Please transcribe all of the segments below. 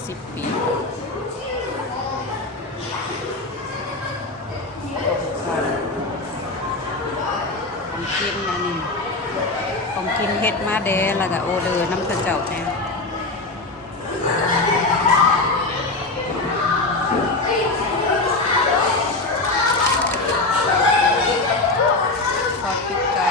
10 ปีของกินอันนี้ของกินเฮ็ดมาแดแล้วก็โอเดอร์น้ำกระเจ้าแท้ทอดปีกไก่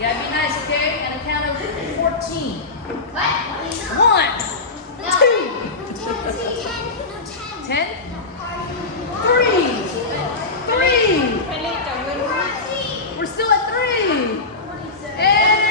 Yeah, be nice, okay? And a count of 14. What? 1, 2, 10, 3, 3. We're still at 3. And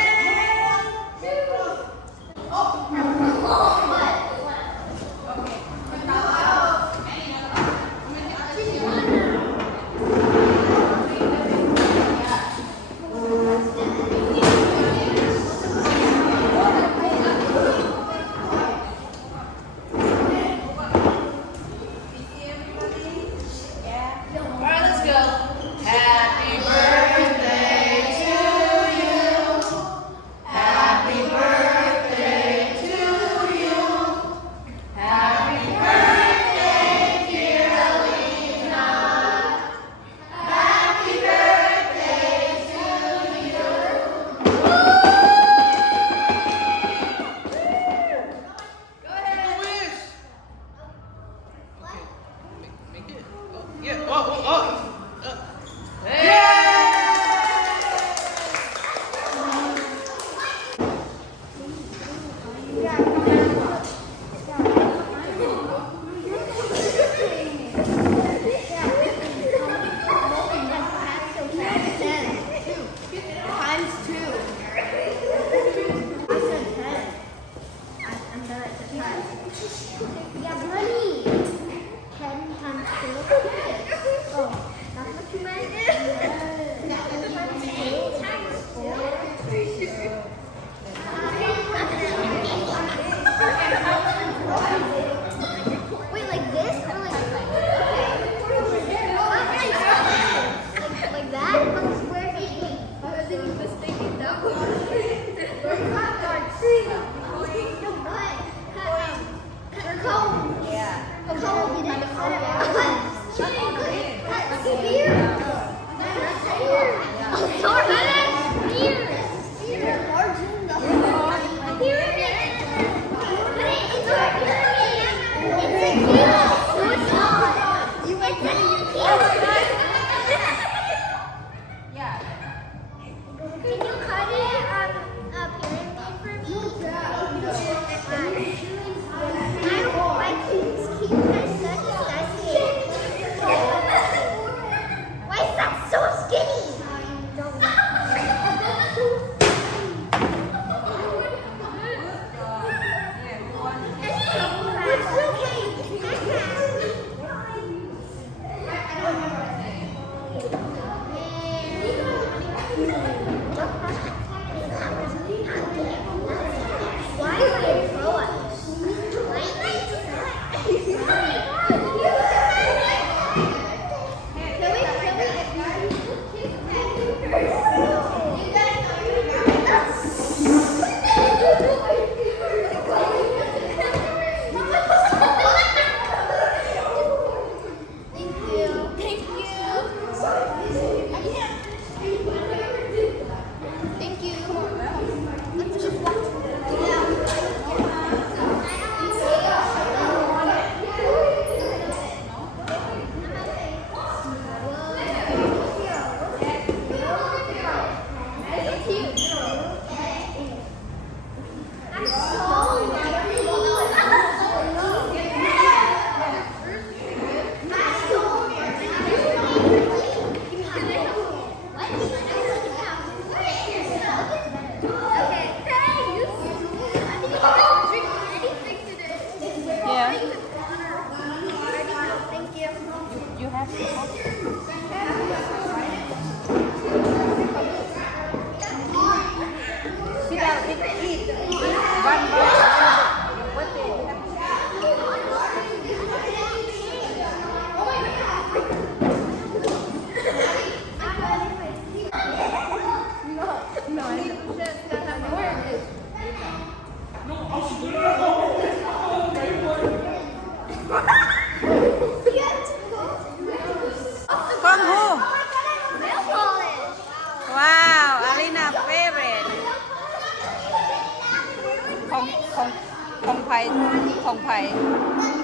ของไผ่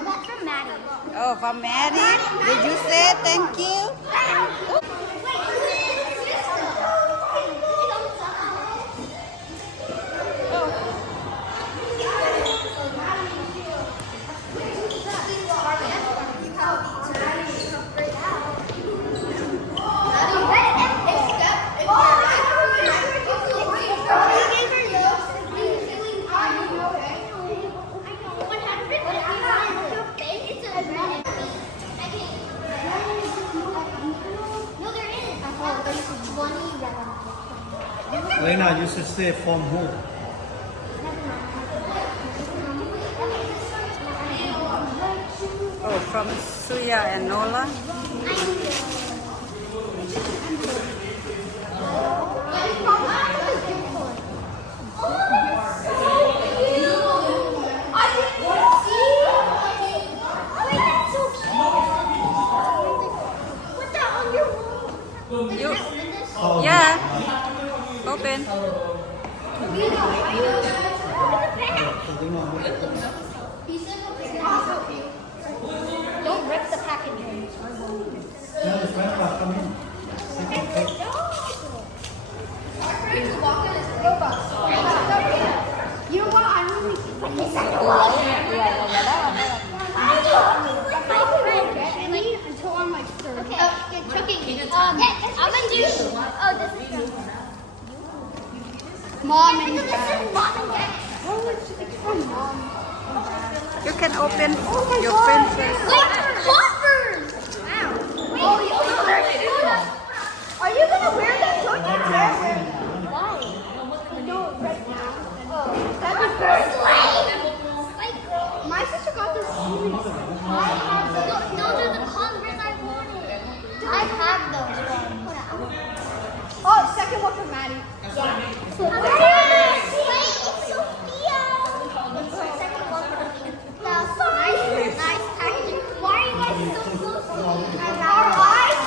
That's from Maddie. Oh from Maddie did you say thank you Lena, you should say from who? Oh from Suya and Nola you yeah open Don't rip the packaging. Yeah, the friend will come in. You know what? I'm really. My friend, until I'm like 30. Okay, cooking. I'm gonna do. Oh, this is Mom and Dad. This is Mom and Dad. Oh, it's from Mom. you can open Oh my your God. friend first Wait, Converse. Wow. Oh, you are you gonna wear that cookie forever? Why? No, right now. Oh, that'd be first. My sister got this. I have those. Those are the Converse I wanted. I have those. Oh, second one for Maddie. Wait, Sophia. Second one for me. Nice packaging. Why are you guys so close to me? Our eyes.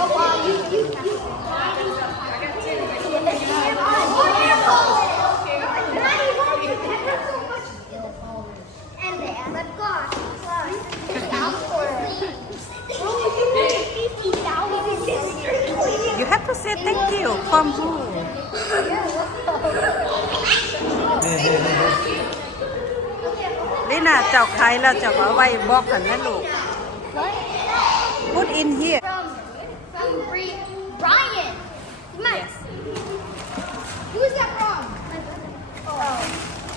Oh, wow, you. you have to say thank you from who Lena เจ้าขายแล้วเจ้าเอาไว้บอกกันนะลูก put in here From Brian. Yes. Who is that from? My brother. Oh,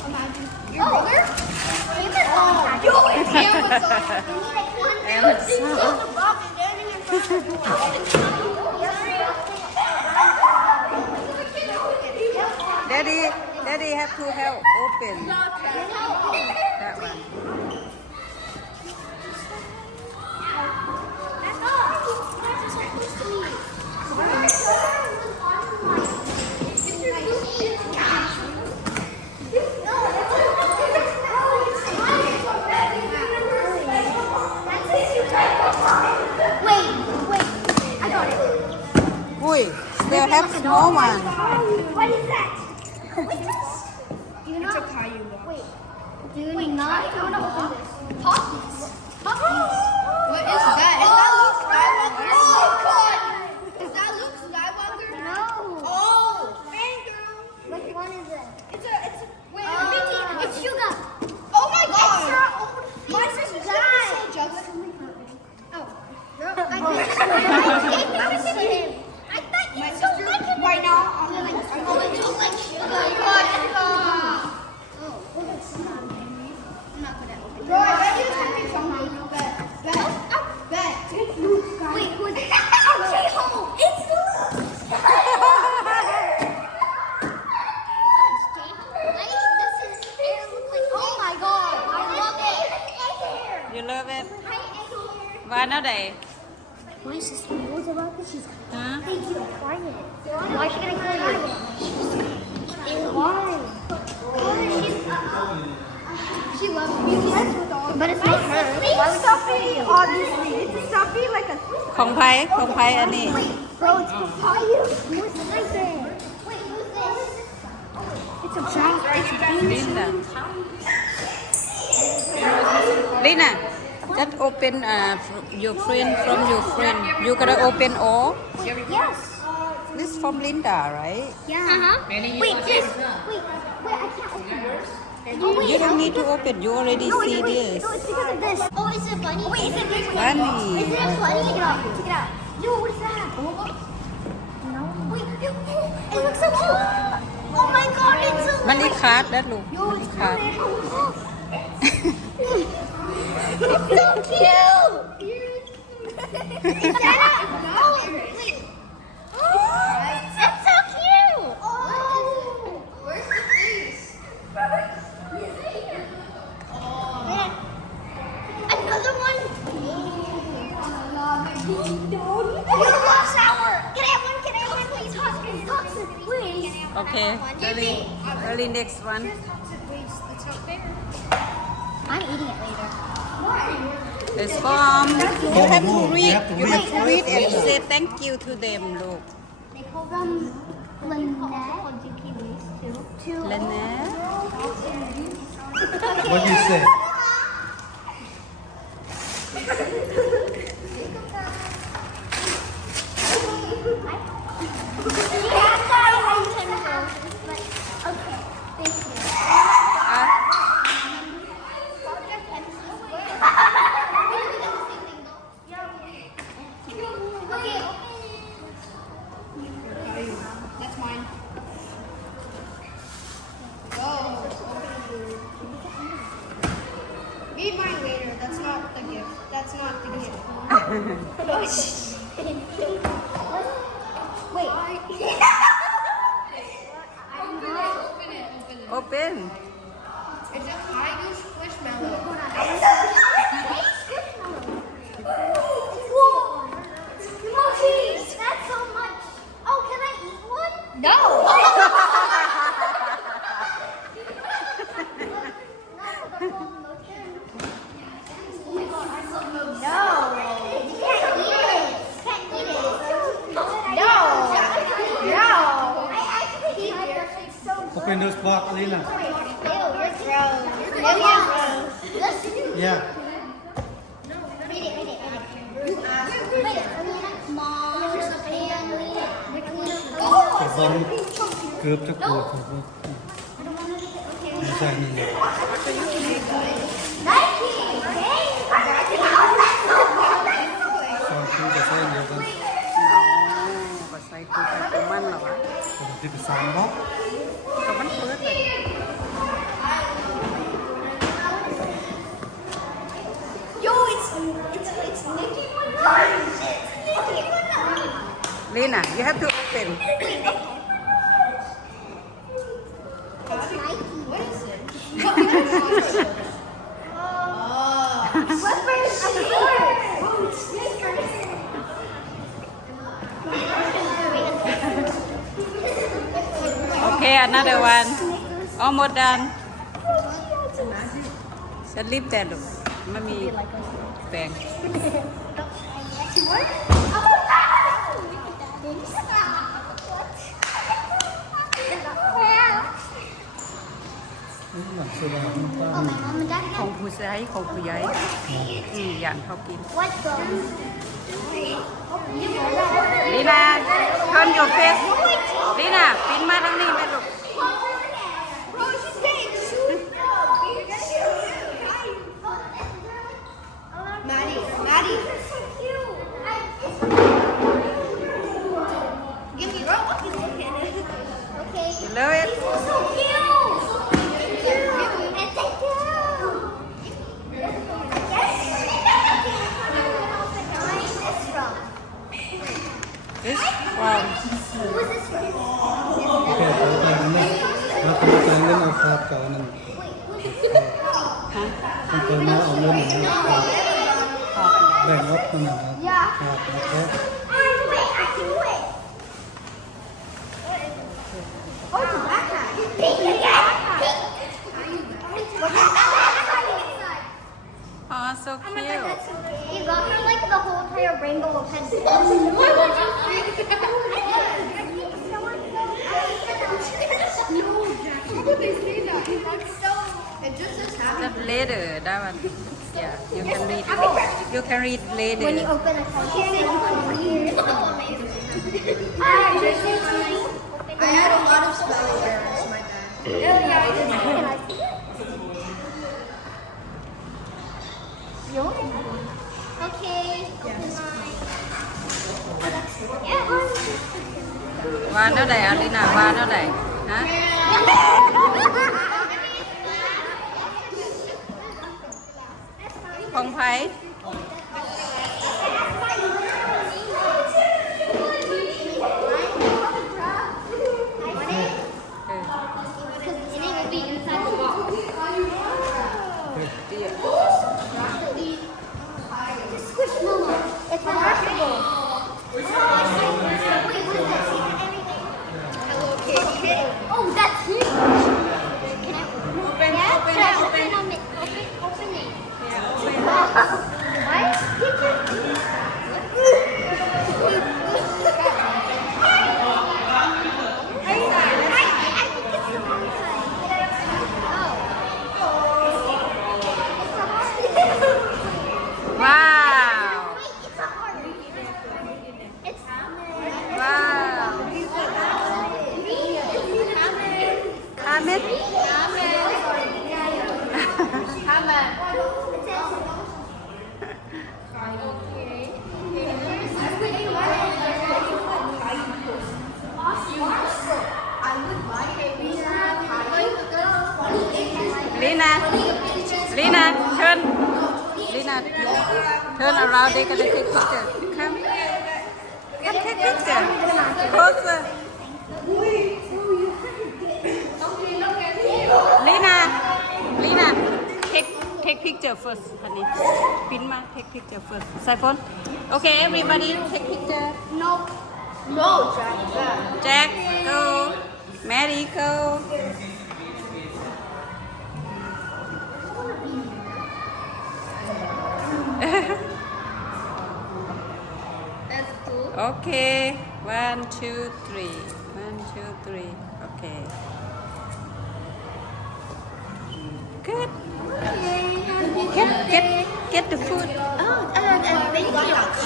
imagine. Your brother? Amazon. Yo, it's Amazon. Daddy have to help open that one Wait, I got it. Uy, still have small one What is that? What's this? Do you know? It's a Caillou. Wait. Do you not? I want to open this. Poppies. What is that? Is that Luke Skywalker? Oh God! Is that Luke Skywalker? No. Oh, fangirl. Which one is it? It's a. Wait, Mickey. It's Suga. Oh my God! Extra old. My sister's gonna say Jughead. Oh. I thought you don't like him. Right now, I'm going to like Suga. I'm not good at opening. Bro, I bet you can make something. Bet. Wait, who is it? J-Ho! It's Luke! Oh my God, I love it. you love it ว่าแนวใด My sister knows about this. She's ฮะ thank you. Quiet. Why is she gonna kill you? Why? She loves me. But it's not her. Why would Stuffy? Obviously, it's a Stuffy like a. ของไผอันนี้ Wait, bro, it's papaya. What's like that? Wait, who's this? It's It's a giant. It's big. Linda. Lina, just open your friend from your friend. You gotta open all. Yes. This from Linda, right? Yeah. Wait, this. Wait, I can't open yours. You don't need to open. You already see this. No, it's because of this. Oh, is it funny? Wait, is it this one? Funny. Is it funny? Take it out. Take it out. Yo, what is that? No. Wait, it looks so cute. Oh my god, it's so มันนี่คาร์ดแล้วลูก Yo, มัน it's นี่คาร์ด It's so cute. Is that a... Oh, wait. That's so cute. Oh. Where's the face? Another one? Sour. Can I have one? Can I have one, please? Toxic, please. Okay, early next one. That's not fair. I'm eating it later. It's from. You have to read. You have to read and read. say thank you to them, look. They call them Lynette. To Lynette. What do you say? That's mine. Read mine later. That's not the gift. That's not the gift. Oh, wait. Open. It's a tiger squishmallow. Whoa! Emojis! That's so much. Oh, can I eat one? No! Open those box, Lina. Yeah. Cái bóng cướp cho cô thôi. Nó ra như này. Sao cứจะใส่เดียวกัน ก็ใส่ตัวใส่ตัวมันเหรอวะ ปกติเป็น3บ็อก ก็มันเปิดเลย Yo, it's Nicki Minaj. It's Nicki Minaj. Lina, you have to open. It's Nike. What is it? Slippers. Of course. Oh, it's sneakers. Okay, another one. Almost done. ฉันรีบแต่ลูกไม่มีแปรง หลังสุดแล้วมันก็ Oh, my mom and dad ของ have ผู้ชายของผู้ใหญ่อย่างเขากิน what those? Lina, turn your face. Lina, ปิ้นมาทางนี้แม่ลูก Maddie. Give me rope. Okay. You love it? So cute. And thank you. Where is this from? This from Who is this from? แค่ตัวแทนนั่นแล้วตัวแทนนั่นเอาคาบเก่านั่น ฮะ มันเป็นมาเอาเงินอย่างนี้ ขอบคุณ แบ่งรถมันนะครับคาบแล้วก็ I can wait. Oh, it's a backpack. Pink again. Pink. Oh, so Oh my cute. God, that's so cute. You got her like the whole entire rainbow of pencils. It just says happy. That later, that one. Yeah, you can read. You can read later. When you open a card, she said you can read. It's so amazing. I had a lot of spelling errors, my bad. Yeah, I did. Can I see it? You open it? Okay. Yeah. ว่าเท่าไหร่อาลินาว่าเท่าไหร่ฮะของไผ่ว้าวว้าวอาเม็ด Lina, Lina, turn. Lina, turn around. They gonna take picture. Come, come take picture. Closer. Lina, Lina, take picture first, honey. Pin ma, take picture first. Siphon. Okay, everybody, take picture. No, Jack. Jack, go. Mary, go. That's cool. Okay, 1, 2, 3. 1, 2, 3. Okay. Good. Get the food. Oh, thank you.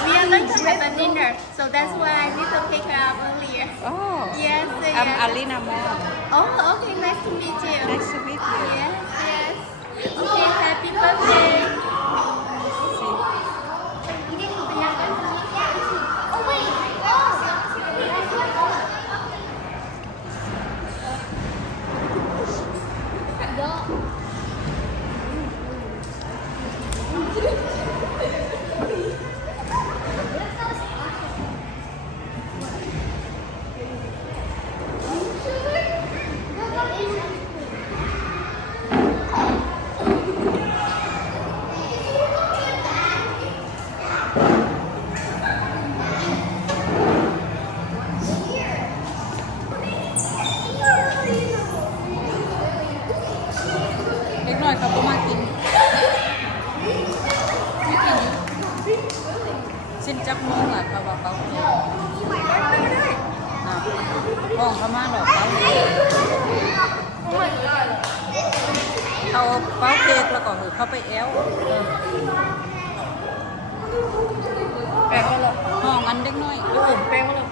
We are going to have a dinner, so that's why I need to pick her up earlier. Oh. Yes, I'm yes. Alina Mom. Oh, okay, nice to meet you. Nice to meet you. Yes, yes. Okay, happy birthday. See. You didn't open that one? Yeah. Oh, wait. Nói không có mà kín. Xin chấp mong làเขาบอกเขาห้องเขามาหลอกเขาเขาเป้าเค้กแล้วก็เขาไปแอลแปลงก็เลยห้องอันเด็กน้อยแปลงก็เลย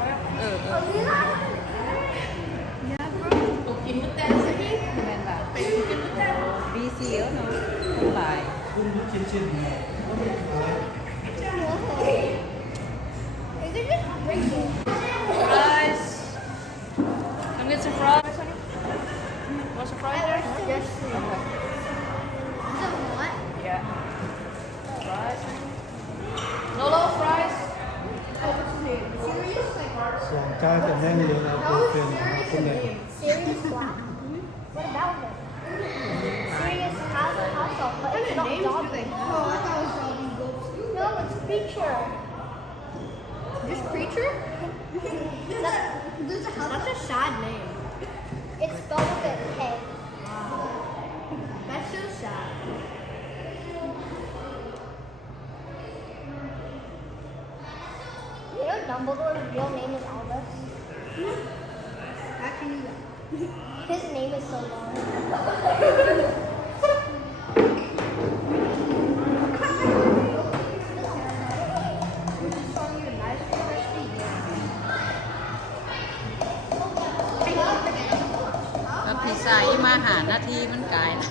กินมื้อแต่สิแม่นบ่ไปกินมื้อแต่ บีซีเยอะเนาะทั้งหลาย คุณชิ้นๆเนี่ยก็ไม่ขาย fries. Come get some fries, honey. Want some fries there? Yes. Okay. What? Yeah. Fries. Lolo, fries. สองจานแต่แห้งเดียวนะเป็นคนไหน Serious black. What about it? Serious house household, but it's not doggy. No, it's creature. Just creature? That's a sad name. It's spelled with a K. That's so sad. You know Dumbledore's real name is Albus? How can you know? His name is so long.แล้วพิซซ่าอีมาหานาทีมันกลายนะ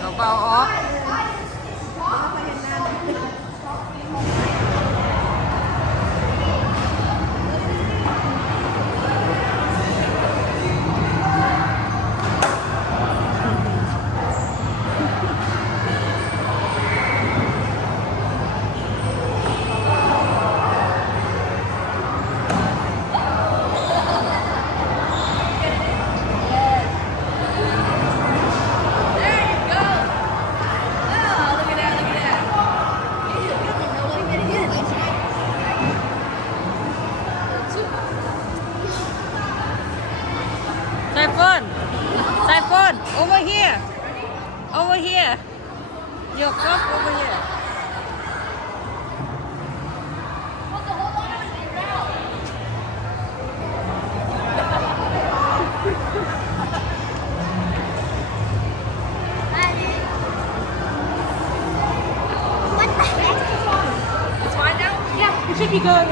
เอาเบาออก Saifon, Saifon, over here, over here. Your cup over here. What the heck? It's fine now? Yeah, it should be good.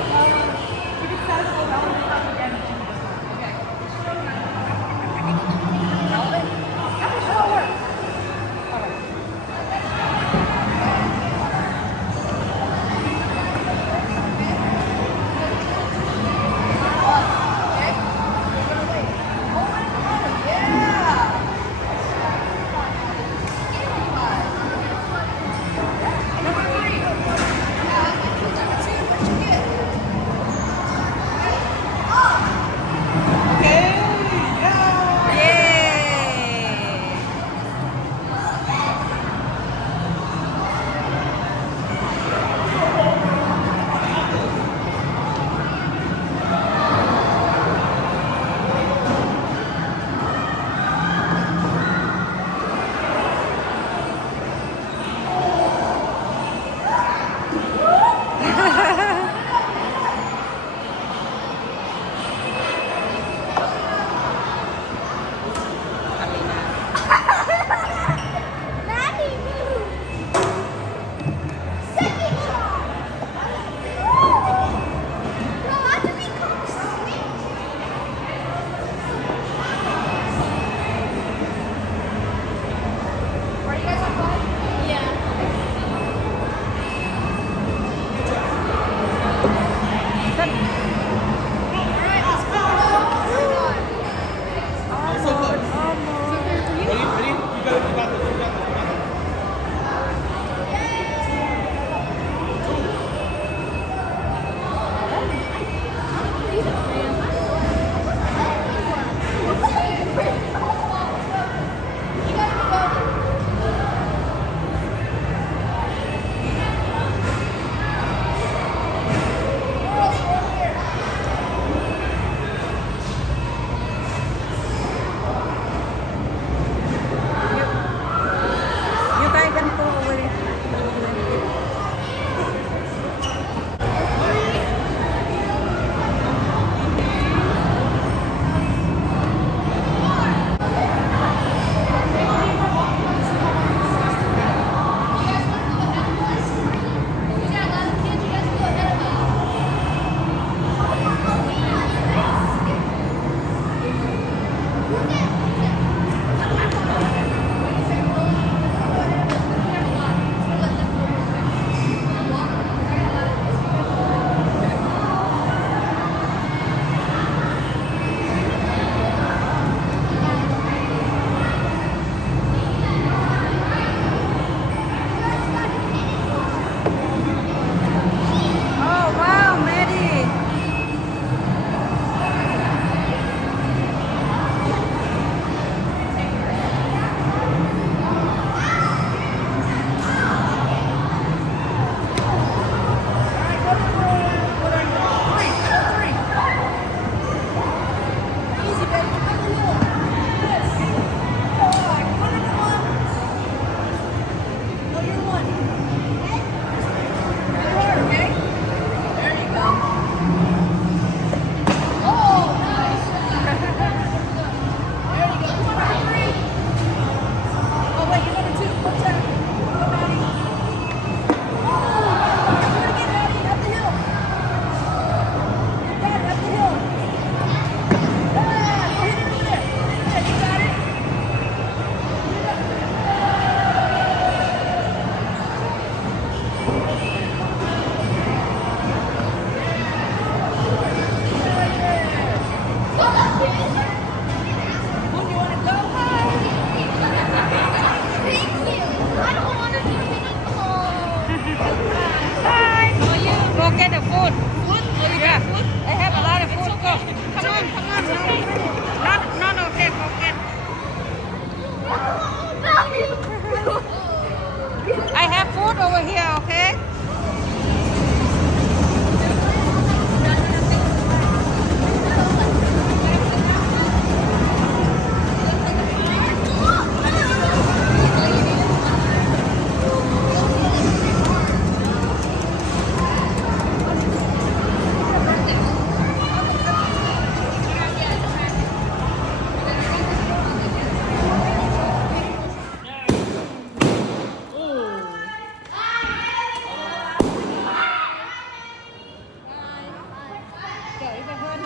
sorry ไปเพิ่น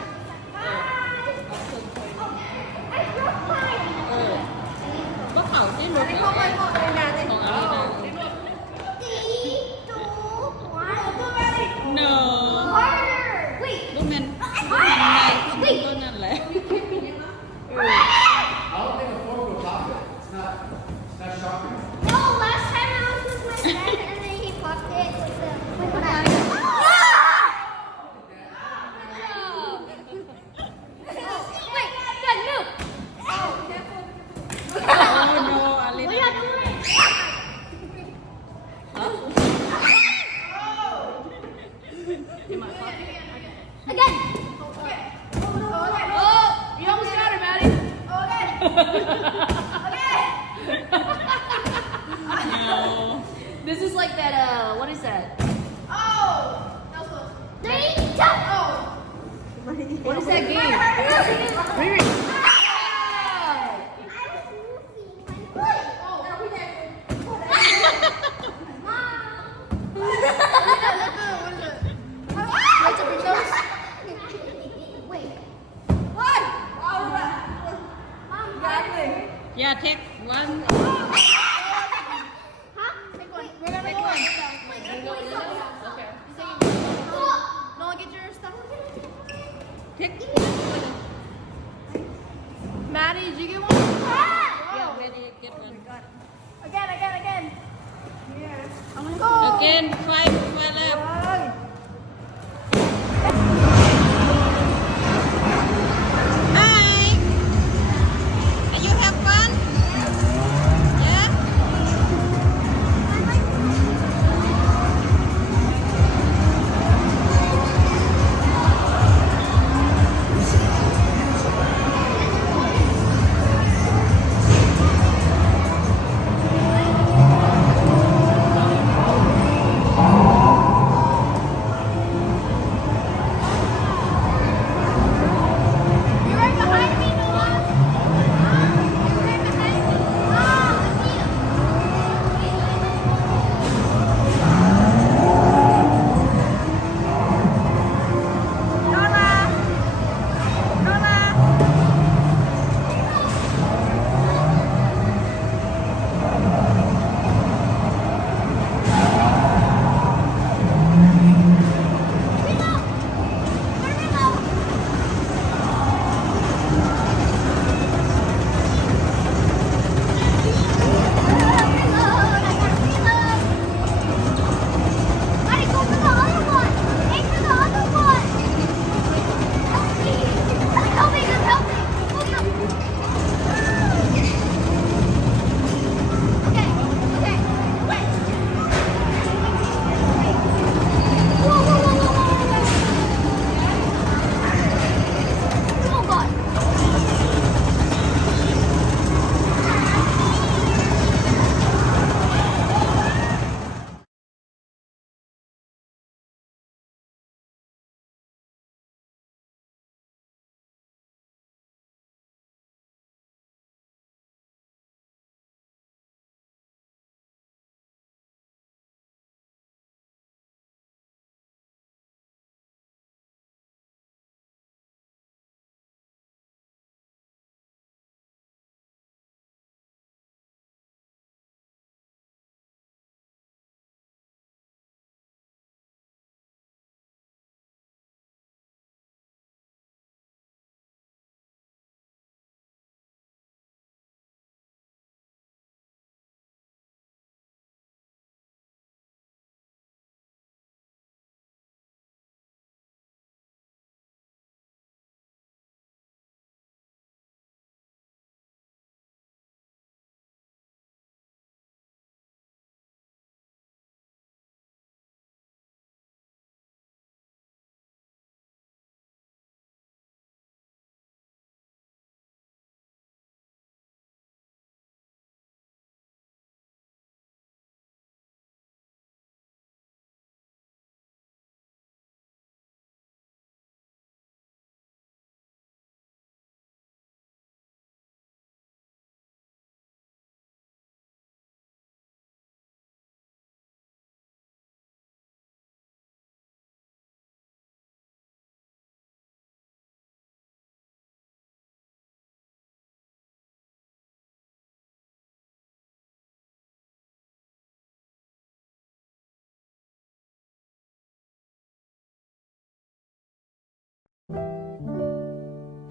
ก็เผาที่รถแล้วของอะไรนะ no Wait. ลูกแมนต้นนั่นแหละ I don't think a fork will top it. It's not sharp enough. No, last time I was with my friend and then he popped it with the Wait, Dad, move! oh no อะไร What are นะ you doing? Again! Oh, you almost got her, Maddie. no This is like that, what is that? Three, two! What is that game? Riri. yeah take one take Maddie, did you get one? yeah ready get one Again. again five left hi are you have fun yeah Oh!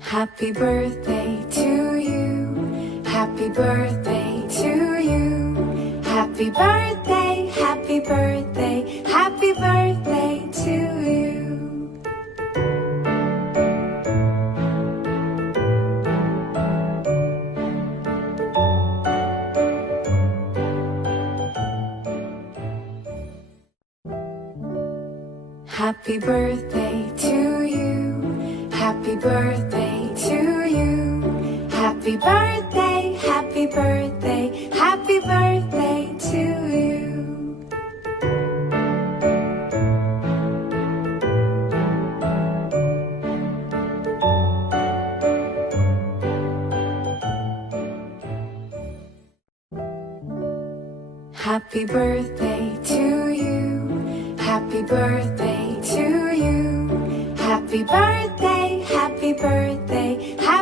Happy birthday to you. Happy birthday to you. Happy birthday, happy birthday, happy birthday to you. Happy birthday to you. Happy birthday to you. Happy birthday, happy birthday, happy birthday to you. Happy birthday to you. Happy birthday to you. Happy birthday, happy birthday, happy